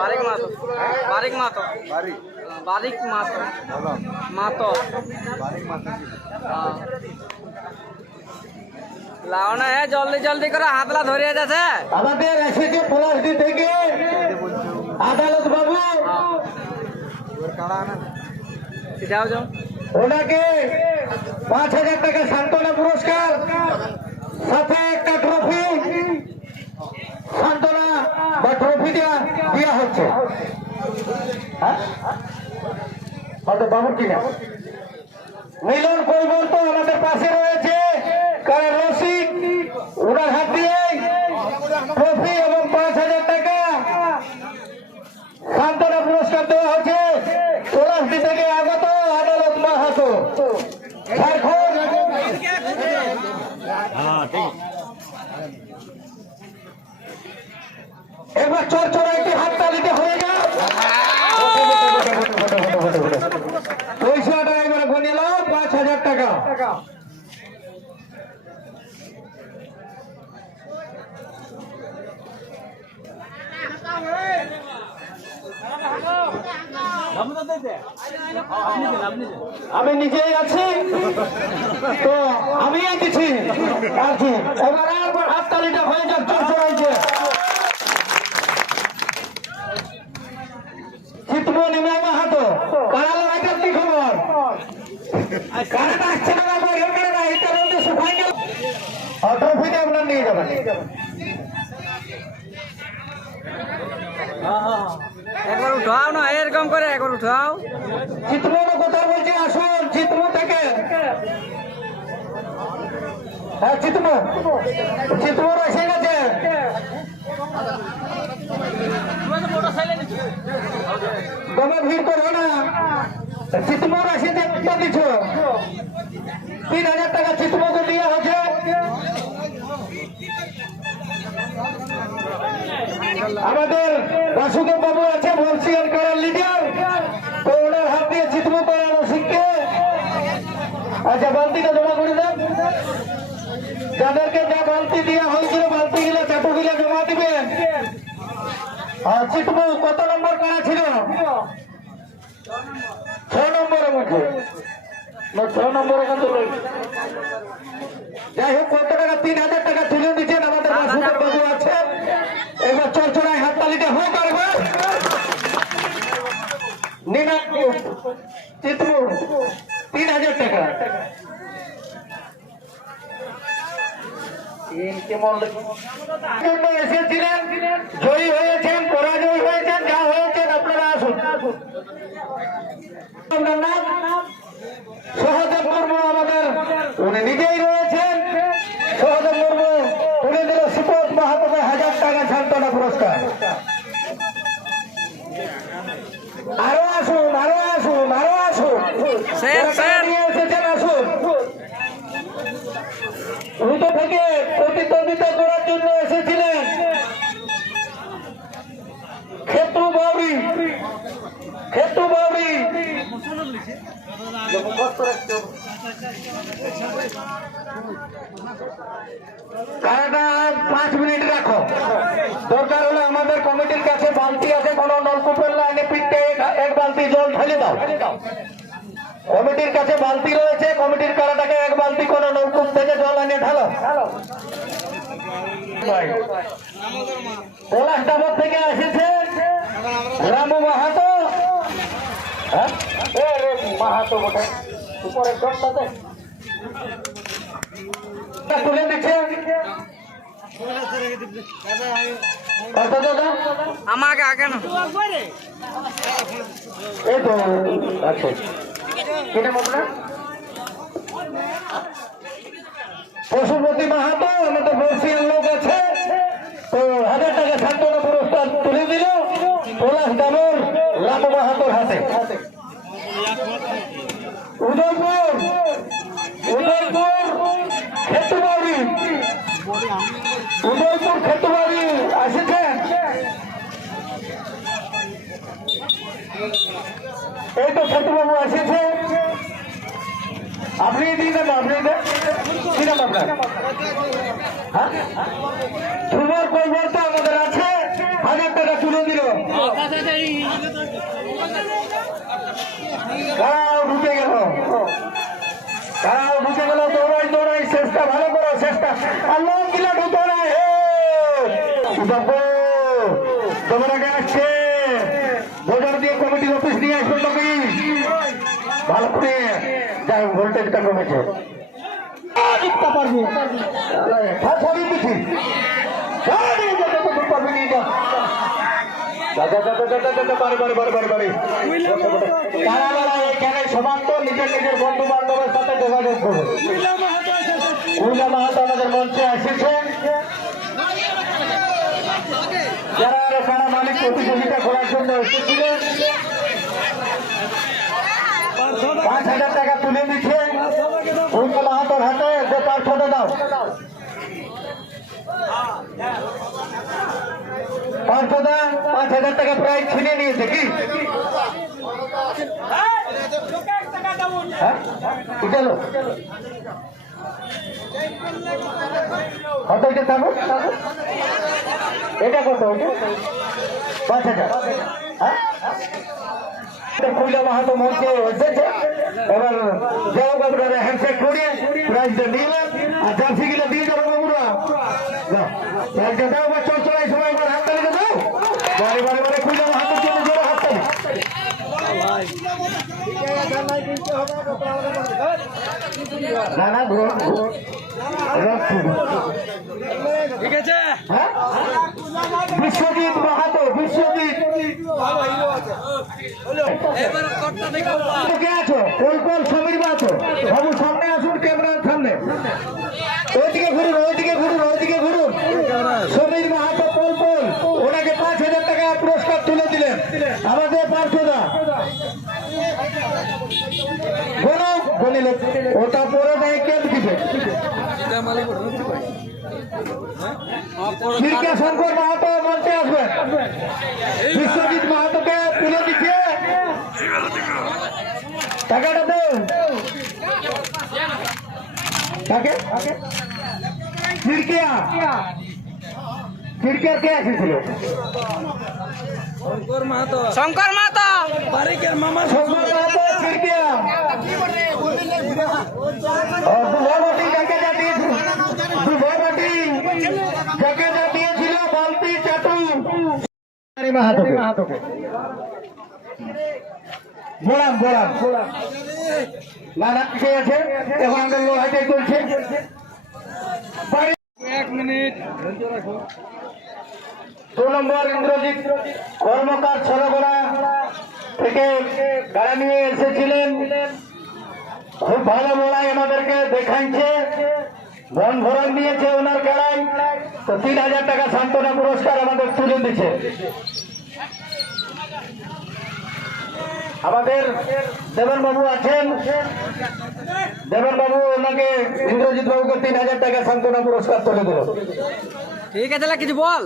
বারিক মাতো বারিক মাতো। বারিক। মাতো। মাতো। হ্যাঁ। লাও না হ্যাঁ জলদি জলদি করে হাতলা ধরিয়ে যাচ্ছে। আমাদের এসেছে পলাশডি থেকে। আদালত বাবু। সিধাও যাও ওনাকে পাঁচ হাজার টাকা সান্ত্বনা পুরস্কার সাথে একটা ট্রফি সান্ত্বনা বা ট্রফি দেওয়া দেওয়া হচ্ছে। হ্যাঁ? বাবুর কিনা। মিলন তো আমাদের পাশে রয়েছে। কারণ রসিক ওনার হাত দিয়ে ট্রফি এবং পাঁচ হাজার টাকা সান্ত্বনা পুরস্কার দেওয়া হচ্ছে পলাশটি থেকে আগত আদালত মাহাতো ঝাড়খণ্ড এবার চোর চোর একটি হাত তালিতে হয়ে যাও পয়সাটা এবার গণিল পাঁচ হাজার টাকা আমি নিজেই আছি। তো আমি কি এবার একবার হাত তালিটা হয়ে যাক চোর চড়াইছে চিতমনি মামা হাতো কারালো একটা কি খবর। না বাবা এর কারণে না, এটা বলতে সুফাই গেল ট্রফিটা আপনার নিয়ে যাবেন একবার উঠাও না, এরকম করে একবার উঠাও। চিতমনো কথা বলছি, আসুন চিতমো থেকে হ্যাঁ চিতমো চিতমোর এসে গেছে আমাদের বাসুদেব বাবু আছে বলছিলেন করার লিডার তো ওনার হাত দিয়ে চিত্র করানো শিখতে আচ্ছা বালতিটা জমা করে দেন। যাদেরকে যা বালতি দেওয়া হয়েছিল বালতি গুলো চাটু গুলো জমা দিবেন। আর চিটবু কত নম্বর করা ছিল? ছ নম্বরের মধ্যে। ছ নম্বর ওখান তো রয়েছে। যাই হোক, কত এসেছিলেন জয়ী হয়েছেন পরাজয় হয়েছেন যা হয়েছেন আপনারা আসুন। সহদেব কর্ম আমাদের উনি নিজেই কারাটা পাঁচ মিনিট রাখো। দরকার হলে আমাদের কমিটির কাছে বালতি আছে, কোনো নলকূপের লাইনে পিঠে এক- বালতি জল ঢেলে দাও। কমিটির কাছে বালতি রয়েছে, কমিটির কারাটাকে এক বালতি কোনো নলকূপ থেকে জল এনে ঢালো। পলাশ ডাবর থেকে এসেছে রামু মাহাতো। হ্যাঁ? মাহাতো উপরে জলটাতে তুলে দিচ্ছে কত দাদা? আমাকে আগে না এই তো আচ্ছা। আপনার পশুপতি মাহাতো আমাদের বর্ষিয়ার লোক আছে। তো হাজার টাকা সান্ত্বনা পুরস্কার তুলে দিল পলাশ দামর রাম মাহাতোর হাতে। উদয়পুর উদয়পুর উদয়পুর ক্ষেত্রবাড়ি আসেছেন? এই তো ছোটবাবু এসেছে আপনি দিন, আপনি। কি আপনার? হ্যাঁ? ধ্রুবর পরিবর্তে আমাদের আছে। হাজার টাকা তুলে দিল। বোঝার দিয়ে অফিস যাই বুঝি সমান্ত নিজের নিজের বন্ধু বান্ধবের সাথে যোগাযোগ করবে মাহাতো আমাদের মঞ্চে এসেছেন প্রতিযোগিতা করার জন্য এসেছিলেন। পাঁচ হাজার টাকা তুলে উইলা মাহাতোর হাতে যে পাঁচশোটা দাও। পাঁচ হাজার টাকা প্রায় ছিনে নিয়েছে কি? হ্যাঁ? উঠালো কত এটা থাকো এটা কত ওটা পাঁচ হাজার। হ্যাঁ? খুলে মাহাতো মঞ্চে এসেছে এবার যাও বাবুরা হ্যান্ডশেক করিয়ে প্রাইজটা নিলেন আর জার্সি গুলো দিয়ে যাব বাবুরা প্রাইজটা চল চলাই সবাই এবার হাত তালিকে দাও। বারে বারে বারে খুলে মাহাতো জন্য জোরে হাত তালি ঘোর ঘোর এবার খুব ঠিক আছে হ্যাঁ বিশ্বজিৎ মাহাতো বিশ্বজিৎ এবার কটটা দেখো কে আছো? কোন কোন সমীর আছো? বাবু সামনে আসুন ক্যামেরার সামনে। ওইদিকে ঘুরুন ওইদিকে ঘুরুন ওইদিকে ঘুরুন। সমীর মাহাতো পোল পোল ওনাকে পাঁচ হাজার টাকা পুরস্কার তুলে দিলেন। আমাদের পার্থদা। বলো বলিল ওটা পরে দিবে শঙ্কর মাহাতো মঞ্চে আসবেন। বিশ্বজিৎ মাহাতোকে তুলে দিচ্ছে। টাকাটা দেন কাকে খিড়কিয়া খিড়কিয়া কে এসেছিল শঙ্কর মাহাতো শঙ্কর মাহাতো বারিকের মামা শঙ্কর মাহাতো খিড়কিয়া ও, দুর্গাবতী যাকে যা দিয়েছিল দুর্গাবতী যাকে যা দিয়েছিল বালতি চাটু মাহাতোকে বলাম বলাম না না আছে এখন আমাদের লড়াইটাই চলছে এক মিনিট। দু নম্বর ইন্দ্রজিৎ কর্মকার ছড়গোড়া থেকে গাড়ি নিয়ে এসেছিলেন। খুব ভালো লড়াই আমাদেরকে দেখাইছে। মন ভরণ দিয়েছে ওনার গাড়াই তো তিন হাজার টাকা সান্ত্বনা পুরস্কার আমাদের তুলে দিচ্ছে। আমাদের দেবেন বাবু আছেন। দেবন বাবু ওনাকে ইন্দ্রজিৎ বাবুকে তিন হাজার টাকা সান্ত্বনা পুরস্কার তুলে দিল ঠিক আছে কিছু বল।